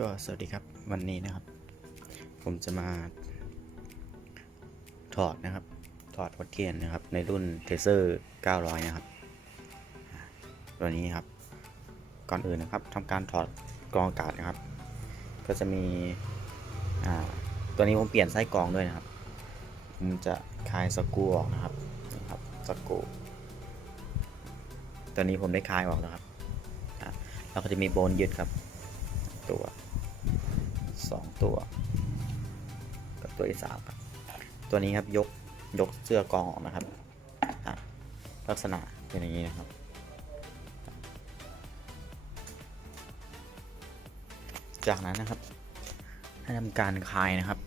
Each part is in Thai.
ก็สวัสดีครับวันนี้นะครับ ผมจะมา ถอดนะครับ ถอดหัวเทียนนะครับ ในรุ่นเทเซอร์900 นะครับตัวนี้ครับ ก่อนอื่นนะครับทำการถอดกรองอากาศนะครับ ก็จะมีตัวนี้ผมเปลี่ยนไส้กรองด้วยนะครับ ผมจะคลายสกูออกนะครับนี่ครับสกูตัวนี้ผมได้คลายออกแล้วครับแล้วก็จะมีโบนยึดครับ ตัว สองตัว กับตัวที่สามครับตัวนี้ครับยกยกเสื้อกองออกนะครับ ลักษณะเป็นอย่างนี้นะครับ จากนั้นนะครับ ให้ทำการคลายนะครับ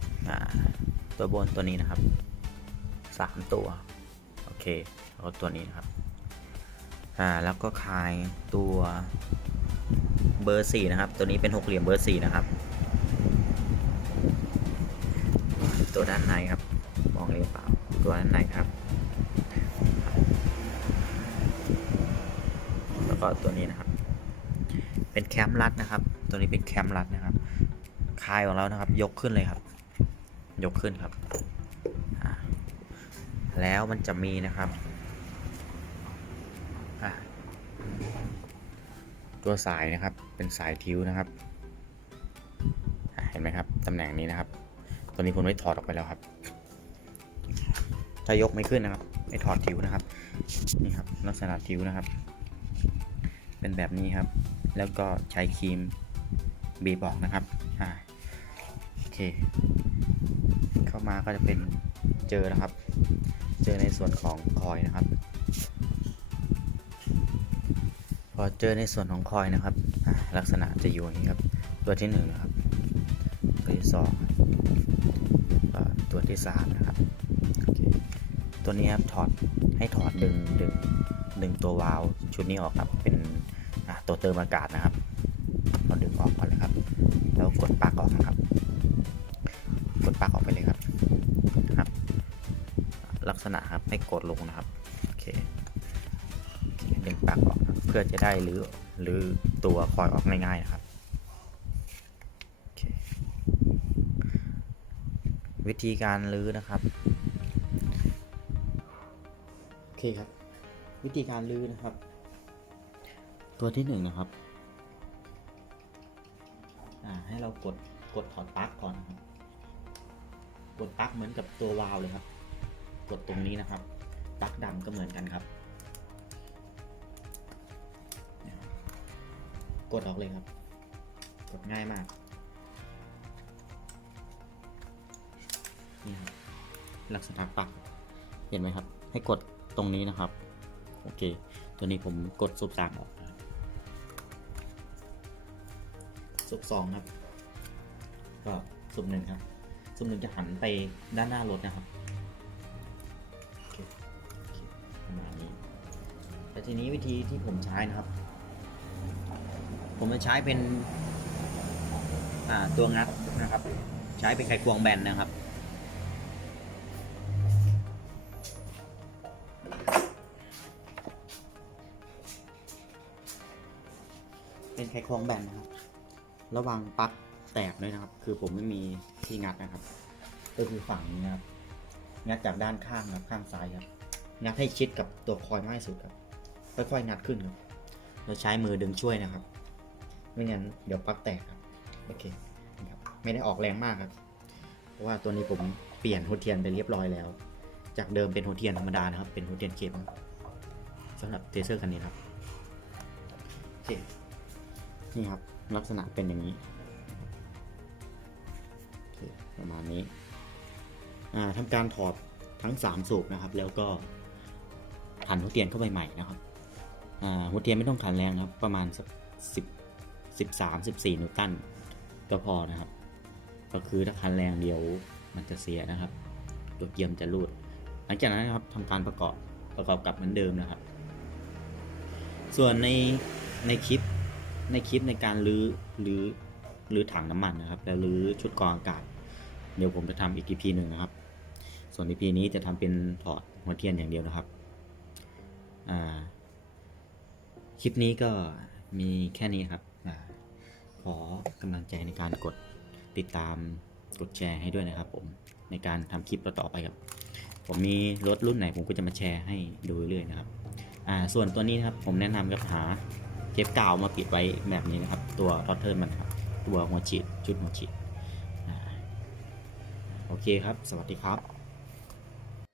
ตัวบนตัวนี้นะครับสามตัวโอเคแล้วตัวนี้นะครับอ่าแล้วก็คลายตัวเบอร์สี่นะครับ ตัวนี้เป็นหกเหลี่ยมเบอร์สี่นะครับ ตัวด้านในครับ มองเห็นหรือเปล่า ตัวด้านในครับ แล้วก็ตัวนี้นะครับ เป็นแคมรัดนะครับ ตัวนี้เป็นแคมรัดนะครับ คายของเรานะครับ ยกขึ้นเลยครับ ยกขึ้นครับ แล้วมันจะมีนะครับ ตัวสายนะครับ เป็นสายทิวนะครับ เห็นไหมครับ ตำแหน่งนี้นะครับ ตัวนี้ผมไม่ถอดออกไปแล้วครับ ถ้ายกไม่ขึ้นนะครับ ไม่ถอดทิวนะครับ นี่ครับลักษณะทิวนะครับ เป็นแบบนี้ครับ แล้วก็ใช้ครีมบีบออกนะครับอ่าโอเค เข้ามาก็จะเป็นเจอนะครับ เจอในส่วนของคอยนะครับ พอเจอในส่วนของคอยนะครับลักษณะจะอยู่อย่างนี้ครับ ตัวที่หนึ่งนะครับตัวที่สอง ตัวที่สามนะครับตัวนี้ครับถอดให้ถอดดึงดึงดึงตัววาล์วชุดนี้ออกครับเป็นตัวเติมอากาศนะครับเราดึงออกก่อนเลยครับ แล้วกดปลั๊กออกนะครับ กดปลั๊กออกไปเลยครับครับ ลักษณะครับให้กดลงนะครับโอเคเคดึงปลั๊กออกเพื่อจะได้หรือหรือตัวคอยออกง่ายๆนะครับโอเค วิธีการรื้อนะครับ โอเคครับ วิธีการรื้อนะครับ ตัวที่หนึ่งนะครับอ่าให้เรากดกดถอดปลั๊กก่อนนะครับ กดปลั๊กเหมือนกับตัววาล์วเลยครับ กดตรงนี้นะครับปลั๊กดำก็เหมือนกันครับเนี่ยครับกดออกเลยครับ กดง่ายมาก นี่ครับลักษณะปัก เห็นไหมครับ ให้กดตรงนี้นะครับ โอเค ตัวนี้ผมกดซุปสามออกนะครับสองครับ ก็ซุปหนึ่งครับซุปหนึ่งจะหันไปด้านหน้ารถนะครับประมาณนี้แต่ทีนี้วิธีที่ผมใช้นะครับ ผมจะใช้เป็นตัวงัดนะครับ ใช้เป็นไขควงแบนนะครับ เป็นไขควงแบนนะครับ ระวังปลั๊กแตกด้วยนะครับ คือผมไม่มีที่งัดนะครับ ก็คือฝั่งนี้นะครับ งัดจากด้านข้างครับข้างซ้ายครับ งัดให้ชิดกับตัวคอยมากที่สุดครับ ค่อยๆงัดขึ้นครับ เราใช้มือดึงช่วยนะครับ ไม่งั้นเดี๋ยวปลั๊กแตกครับ โอเคครับ ไม่ได้ออกแรงมากครับ เพราะว่าตัวนี้ผมเปลี่ยนหัวเทียนไปเรียบร้อยแล้ว จากเดิมเป็นหัวเทียนธรรมดานะครับ เป็นหัวเทียนเข็มสำหรับเทเซอร์คันนี้ครับโอเค นี่ครับลักษณะเป็นอย่างนี้ประมาณนี้อ่าทำการถอดทั้ง 3 สูบนะครับ แล้วก็ขันหัวเทียนเข้าไปใหม่นะครับหัวเทียนไม่ต้องขันแรงครับ ประมาณสักสิบสิบสามสิบสี่นิวตันก็พอนะครับ ก็คือถ้าคันแรงเดียวมันจะเสียนะครับ ตัวเกียร์มจะรูด หลังจากนั้นนะครับทำการประกอบประกอบกลับเหมือนเดิมนะครับ ส่วนในในคลิป ในคลิปในการรื้อรื้อรื้อถังน้ำมันนะครับ แล้วรื้อชุดกรองอากาศ เดี๋ยวผมจะทำอีก EP หนึ่งนะครับ ส่วน EP นี้จะทำเป็นถอดหัวเทียนอย่างเดียวนะครับคลิปนี้ก็มีแค่นี้ครับอขอกำลังใจในการกดติดตามกดแชร์ให้ด้วยนะครับ ผมในการทำคลิปต่อๆไปครับ ผมมีรถรุ่นไหนผมก็จะมาแชร์ให้ดูเรื่อยๆนะครับ อ่าส่วนตัวนี้นะครับผมแนะนำครับหา เทปกาวมาปิดไว้แบบนี้นะครับ ตัวทอตเทิร์นมันครับ ตัวหัวฉีด ชุดหัวฉีดโอเคครับ สวัสดีครับ